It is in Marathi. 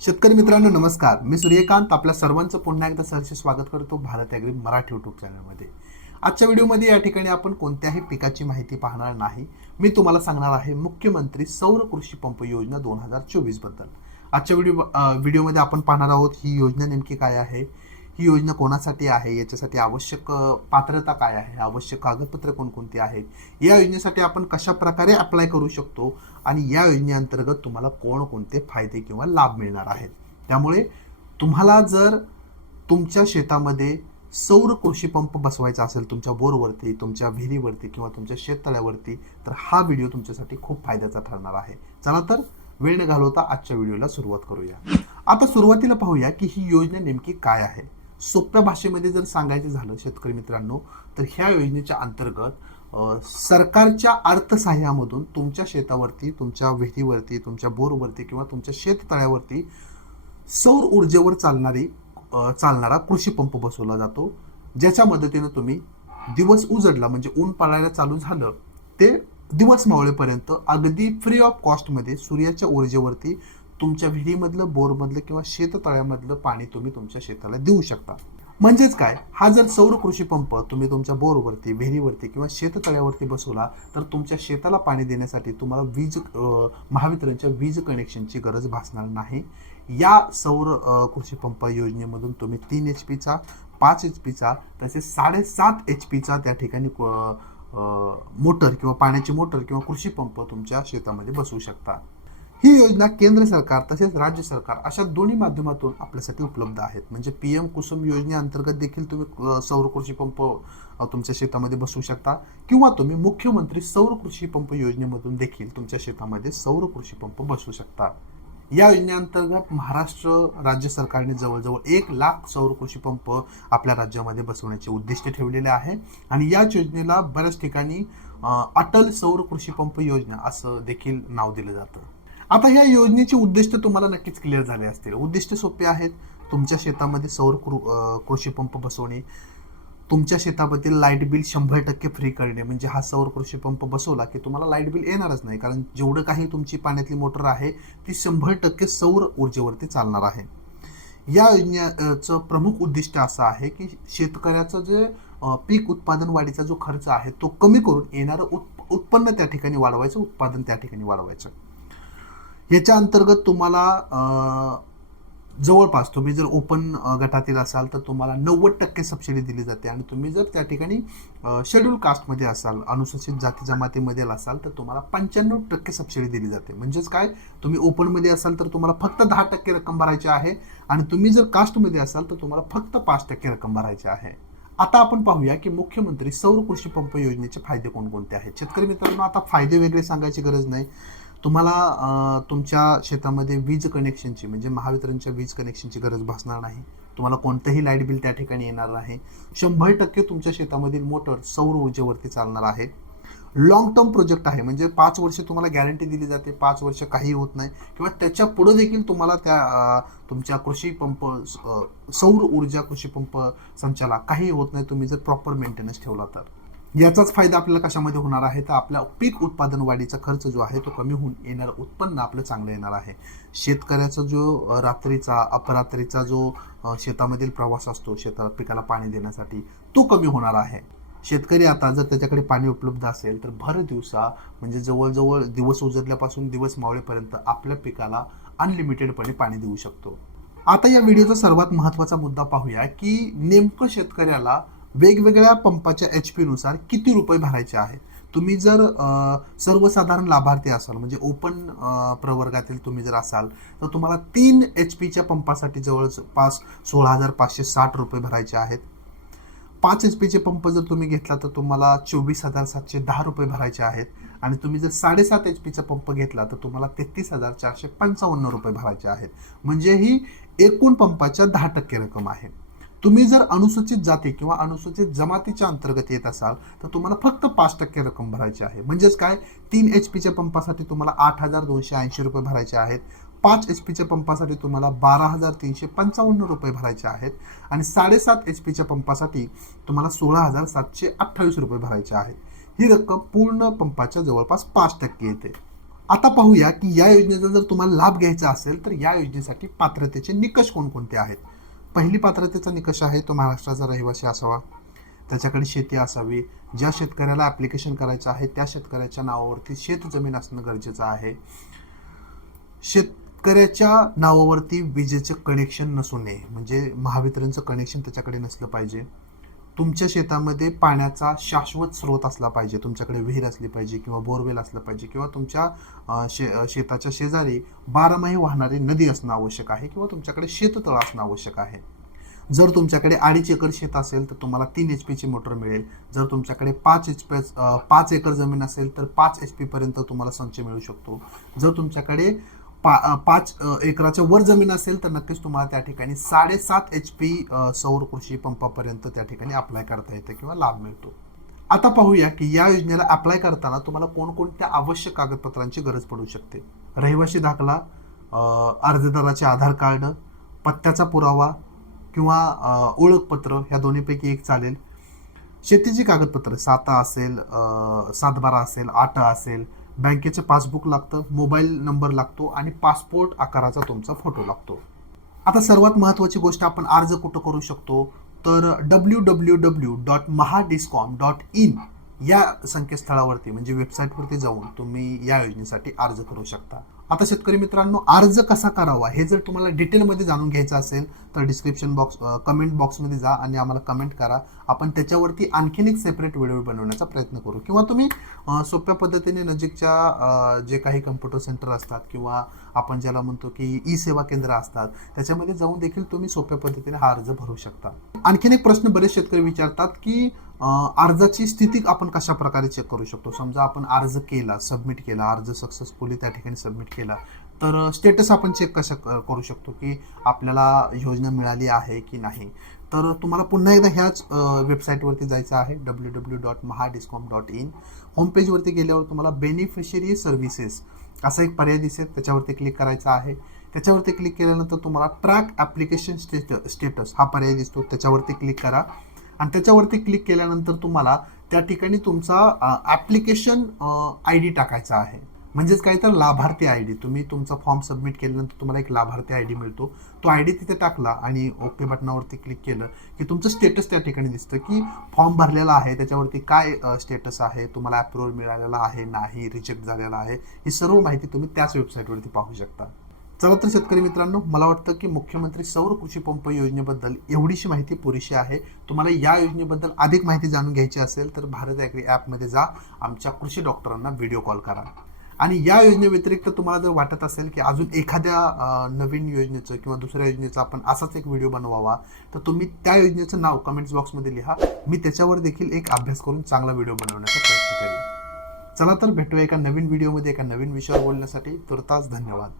शेतकरी मित्रांनो नमस्कार. मी सूर्यकांत आपल्या सर्वांचं पुन्हा एकदा सहर्ष स्वागत करतो भारत ॲग्री मराठी यूट्यूब चॅनलमध्ये आजच्या व्हिडिओमध्ये या ठिकाणी आपण कोणत्याही पिकाची माहिती पाहणार नाही. मी तुम्हाला सांगणार आहे मुख्यमंत्री सौर कृषी पंप योजना दोन हजार चोवीसबद्दल आजच्या व्हिडिओ व्हिडिओमध्ये आपण पाहणार आहोत ही योजना नेमकी काय आहे ही योजना कोणासाठी आहे? याच्यासाठी आवश्यक पात्रता काय आहे? आवश्यक कागदपत्र कोणकोणती आहेत? या योजनेसाठी आपण कशा प्रकारे अप्लाय करू शकतो? आणि या योजनेअंतर्गत तुम्हाला कोणकोणते फायदे किंवा लाभ मिळणार आहेत? त्यामुळे तुम्हाला जर तुमच्या शेतामध्ये सौर कृषी पंप बसवायचा असेल तुमच्या बोरवरती तुमच्या विहिरीवरती किंवा तुमच्या शेततळ्यावरती तर हा व्हिडिओ तुमच्यासाठी खूप फायद्याचा ठरणार आहे. चला तर वेळ न घालवता आजच्या व्हिडिओला सुरुवात करूया. आता सुरुवातीला पाहूया की ही योजना नेमकी काय आहे? सोप्या भाषेमध्ये जर सांगायचं झालं शेतकरी मित्रांनो तर ह्या योजनेच्या अंतर्गत सरकारच्या अर्थसहाय्यामधून तुमच्या शेतावरती तुमच्या विहिरीवरती तुमच्या बोरवरती किंवा तुमच्या शेततळ्यावरती सौर ऊर्जेवर चालणारी चालणारा कृषी पंप बसवला जातो. ज्याच्या मदतीनं तुम्ही दिवस उजडला म्हणजे ऊन पडायला चालू झालं ते दिवस मावळेपर्यंत अगदी फ्री ऑफ कॉस्टमध्ये सूर्याच्या ऊर्जेवरती तुमच्या विहिरीमधलं बोरमधलं किंवा शेततळ्यामधलं पाणी तुम्ही तुमच्या शेताला देऊ शकता. म्हणजेच काय? हा जर सौर कृषी पंप तुम्ही तुमच्या बोरवरती विहिरीवरती किंवा शेततळ्यावरती बसवला तर तुमच्या शेताला पाणी देण्यासाठी तुम्हाला वीज महावितरणच्या वीज कनेक्शनची गरज भासणार नाही. या सौर कृषी पंप योजनेमधून तुम्ही तीन एच पीचा पाच एच पीचा तसेच साडेसात एच पीचा त्या ठिकाणी मोटर किंवा पाण्याची मोटर किंवा कृषी पंप तुमच्या शेतामध्ये बसवू शकता. ही योजना केंद्र सरकार तसेच राज्य सरकार अशा दोन्ही माध्यमातून आपल्यासाठी उपलब्ध आहेत. म्हणजे पी एम कुसुम योजनेअंतर्गत देखील तुम्ही सौर कृषी पंप तुमच्या शेतामध्ये बसवू शकता. किंवा तुम्ही मुख्यमंत्री सौर कृषी पंप योजनेमधून देखील तुमच्या शेतामध्ये सौर कृषी पंप बसवू शकता. या योजनेअंतर्गत महाराष्ट्र राज्य सरकारने जवळजवळ एक लाख सौर कृषी पंप आपल्या राज्यामध्ये बसवण्याचे उद्दिष्ट ठेवलेले आहे. आणि याच योजनेला बऱ्याच ठिकाणी अटल सौर कृषी पंप योजना असं देखील नाव दिलं जातं. आता ह्या योजनेचे उद्दिष्ट तुम्हाला नक्कीच क्लिअर झाले असतील. उद्दिष्ट सोपे आहेत. तुमच्या शेतामध्ये सौर कृ कृषी पंप बसवणे तुमच्या शेतामधील लाइट बिल शंभर टक्के फ्री करणे म्हणजे हा सौर कृषी पंप बसवला की तुम्हाला लाइट बिल येणारच नाही कारण जेवढं काही तुमची पाण्यातली मोटर आहे ती शंभर टक्के सौर ऊर्जेवरती चालणार आहे. या योजनेचं प्रमुख उद्दिष्ट असं आहे की शेतकऱ्याचं जे पीक उत्पादन वाढीचा जो खर्च आहे तो कमी करून येणारं उत् उत्पन्न त्या ठिकाणी वाढवायचं उत्पादन त्या ठिकाणी वाढवायचं. याच्या अंतर्गत तुम्हाला जवळपास तुम्ही जर ओपन गटातील असाल तर तुम्हाला नव्वद टक्के सबसिडी दिली जाते. आणि तुम्ही जर त्या ठिकाणी शेड्यूल कास्टमध्ये असाल अनुसूचित जाती जमातीमध्ये असाल तर तुम्हाला पंच्याण्णव टक्के सबसिडी दिली जाते. म्हणजेच काय? तुम्ही ओपनमध्ये असाल तर तुम्हाला फक्त दहा टक्के रक्कम भरायची आहे. आणि तुम्ही जर कास्टमध्ये असाल तर तुम्हाला फक्त पाच टक्के रक्कम भरायची आहे. आता आपण पाहूया की मुख्यमंत्री सौर कृषी पंप योजनेचे फायदे कोणकोणते आहेत? शेतकरी मित्रांनो आता फायदे वेगळे सांगायची गरज नाही. तुम्हाला तुमच्या शेतामध्ये वीज कनेक्शनची म्हणजे महावितरणच्या वीज कनेक्शनची गरज भासणार नाही. तुम्हाला कोणतंही लाइट बिल त्या ठिकाणी येणार नाही. शंभर टक्के तुमच्या शेतामधील मोटर सौर ऊर्जेवरती चालणार आहे. लॉंग टर्म प्रोजेक्ट आहे म्हणजे पाच वर्ष तुम्हाला गॅरंटी दिली जाते पाच वर्ष काही होत नाही. किंवा त्याच्या पुढे देखील तुम्हाला त्या तुमच्या कृषी पंप सौर ऊर्जा कृषी पंप संचाला काही होत नाही तुम्ही जर प्रॉपर मेंटेनन्स ठेवला तर. याचाच फायदा आपल्याला कशामध्ये होणार आहे? तर आपल्या पीक उत्पादन वाढीचा खर्च जो आहे तो कमी होऊन येणार उत्पन्न आपलं चांगलं येणार आहे. शेतकऱ्याचा जो रात्रीचा अपरात्रीचा जो शेतामधील प्रवास असतो शेतात पिकाला पाणी देण्यासाठी तो कमी होणार आहे. शेतकरी आता जर त्याच्याकडे पाणी उपलब्ध असेल तर भर दिवसा म्हणजे जवळजवळ दिवस उजडल्यापासून दिवस मावळेपर्यंत आपल्या पिकाला अनलिमिटेडपणे पाणी देऊ शकतो. आता या व्हिडिओचा सर्वात महत्त्वाचा मुद्दा पाहूया की नेमकं शेतकऱ्याला वेगवेगळ्या पंपाच्या एच नुसार किती रुपये भरायचे आहेत? तुम्ही जर सर्वसाधारण लाभार्थी असाल म्हणजे ओपन प्रवर्गातील तुम्ही जर असाल तर तुम्हाला तीन एच पीच्या पंपासाठी जवळपास सोळा हजार पाचशे साठ रुपये भरायचे आहेत. पाच एच पीचे पंप जर तुम्ही घेतला तर तुम्हाला चोवीस हजार सातशे दहा रुपये भरायचे आहेत. आणि तुम्ही जर साडेसात एच पीचा पंप घेतला तर तुम्हाला तेहतीस हजार चारशे पंचावन्न रुपये भरायचे आहेत. म्हणजे ही एकूण पंपाच्या दहा टक्के रक्कम आहे. तुम्ही जर अनुसूचित जाती किंवा अनुसूचित जमातीच्या अंतर्गत येत असाल तर तुम्हाला फक्त पाच टक्के रक्कम भरायची आहे. म्हणजेच काय? तीन एच पीच्या पंपासाठी तुम्हाला आठ हजार दोनशे ऐंशी रुपये भरायचे आहेत. पाच एच पीच्या पंपासाठी तुम्हाला बारा हजार तीनशे पंचावन्न रुपये भरायचे आहेत. आणि साडेसात एच पीच्या पंपासाठी तुम्हाला सोळा हजार सातशे अठ्ठावीस रुपये भरायचे आहेत. ही रक्कम पूर्ण पंपाच्या जवळपास पाच टक्के येते. आता पाहूया की या योजनेचा जर तुम्हाला लाभ घ्यायचा असेल तर या योजनेसाठी पात्रतेचे निकष कोणकोणते आहेत? पहिली पात्रतेचा निकष आहे तो महाराष्ट्राचा रहिवासी असावा. त्याच्याकडे शेती असावी. ज्या शेतकऱ्याला ॲप्लिकेशन करायचं आहे त्या शेतकऱ्याच्या नावावरती शेत जमीन असणं गरजेचं आहे. शेतकऱ्याच्या नावावरती विजेचं कनेक्शन नसू नये. म्हणजे महावितरणचं कनेक्शन त्याच्याकडे नसलं पाहिजे. तुमच्या शेतामध्ये पाण्याचा शाश्वत स्रोत असला पाहिजे तुमच्याकडे विहीर असली पाहिजे किंवा बोरवेल असलं पाहिजे किंवा तुमच्या शे शेताच्या शेजारी बारामाही वाहणारी नदी असणं आवश्यक आहे किंवा तुमच्याकडे शेततळ असणं आवश्यक आहे. जर तुमच्याकडे अडीच एकर शेत असेल तर तुम्हाला तीन एच पीची मोटर मिळेल. जर तुमच्याकडे पाच एच पी पाच एकर जमीन असेल तर पाच एच पीपर्यंत तुम्हाला संच मिळू शकतो. जर तुमच्याकडे पा पाच एकराच्या वर जमीन असेल तर नक्कीच तुम्हाला त्या ठिकाणी साडेसात एच पी सौर कृषी पंपापर्यंत त्या ठिकाणी अप्लाय करता येतं किंवा लाभ मिळतो. आता पाहूया की या योजनेला अप्लाय करताना तुम्हाला कोणकोणत्या आवश्यक कागदपत्रांची गरज पडू शकते? रहिवासी दाखला अर्जदाराचे आधार कार्ड पत्त्याचा पुरावा किंवा ओळखपत्र ह्या दोन्हीपैकी एक चालेल. शेतीची कागदपत्र साता असेल सातबारा असेल आटा असेल बँकेचं पासबुक लागतं मोबाईल नंबर लागतो आणि पासपोर्ट आकाराचा तुमचा फोटो लागतो. आता सर्वात महत्त्वाची गोष्ट आपण अर्ज कुठं करू शकतो? तर W W W dot Mahadiscom dot in या संकेतस्थळावरती म्हणजे वेबसाईटवरती जाऊन तुम्ही या योजनेसाठी अर्ज करू शकता. आता शेतकरी मित्रांनो अर्ज कसा करावा? हे जर तुम्हाला डिटेलमध्ये जाणून घ्यायचं असेल तर डिस्क्रिप्शन बॉक्स कमेंट बॉक्समध्ये जा आणि आम्हाला कमेंट करा. आपण त्याच्यावरती आणखीन एक सेपरेट व्हिडिओ बनवण्याचा प्रयत्न करू. किंवा तुम्ही सोप्या पद्धतीने नजीकच्या जे काही कम्प्युटर सेंटर असतात किंवा आपण ज्याला म्हणतो की ई सेवा केंद्र असतात त्याच्यामध्ये जाऊन देखील तुम्ही सोप्या पद्धतीने हा अर्ज भरू शकता. आणखीन एक प्रश्न बरेच शेतकरी विचारतात की अर्जाची स्थिती आपण कशा प्रकारे चेक करू शकतो? समजा आपण अर्ज केला सबमिट केला अर्ज सक्सेसफुली त्या ठिकाणी सबमिट केला. तर स्टेटस आपण चेक कसं क- करू शकतो की आपल्याला योजना मिळाली आहे की नाही? तर तुम्हाला पुन्हा एकदा ह्याच वेबसाईटवरती जायचं आहे W W dot Mahadiscom dot in होमपेजवरती गेल्यावर तुम्हाला बेनिफिशरी सर्व्हिसेस असा एक पर्याय दिसेल. त्याच्यावरती क्लिक करायचा आहे. त्याच्यावरती क्लिक केल्यानंतर तुम्हाला ट्रॅक ॲप्लिकेशन स्टेट स्टेटस हा पर्याय दिसतो. त्याच्यावरती क्लिक करा. आणि त्याच्यावरती क्लिक केल्यानंतर तुम्हाला त्या ठिकाणी तुमचा ॲप्लिकेशन आय डी टाकायचा आहे. म्हणजेच काय तर लाभार्थी आय डी. तुम्ही तुमचा फॉर्म सबमिट केल्यानंतर तुम्हाला एक लाभार्थी आय डी मिळतो. तो आय डी तिथे टाकला आणि ओके बटनावरती क्लिक केलं की तुमचं स्टेटस त्या ठिकाणी दिसतं की फॉर्म भरलेला आहे. त्याच्यावरती काय स्टेटस आहे तुम्हाला अप्रुव्हल मिळालेला आहे नाही रिजेक्ट झालेला आहे ही सर्व माहिती तुम्ही त्याच वेबसाईटवरती पाहू शकता. चला तर शेतकरी मित्रांनो मला वाटतं की मुख्यमंत्री सौर कृषी पंप योजनेबद्दल एवढीशी माहिती पुरेशी आहे. तुम्हाला या योजनेबद्दल अधिक माहिती जाणून घ्यायची असेल तर भारत ॲग्री ॲपमध्ये जा. आमच्या कृषी डॉक्टरांना व्हिडिओ कॉल करा. आणि या योजनेव्यतिरिक्त तुम्हाला जर वाटत असेल की अजून एखाद्या नवीन योजनेचं किंवा दुसऱ्या योजनेचा आपण असाच एक व्हिडिओ बनवावा तर तुम्ही त्या योजनेचं नाव कमेंट्स बॉक्समध्ये लिहा. मी त्याच्यावर देखील एक अभ्यास करून चांगला व्हिडिओ बनवण्याचा प्रयत्न करेन. चला तर भेटूया एका नवीन व्हिडिओमध्ये एका नवीन विषयावर बोलण्यासाठी. तुर्तास धन्यवाद.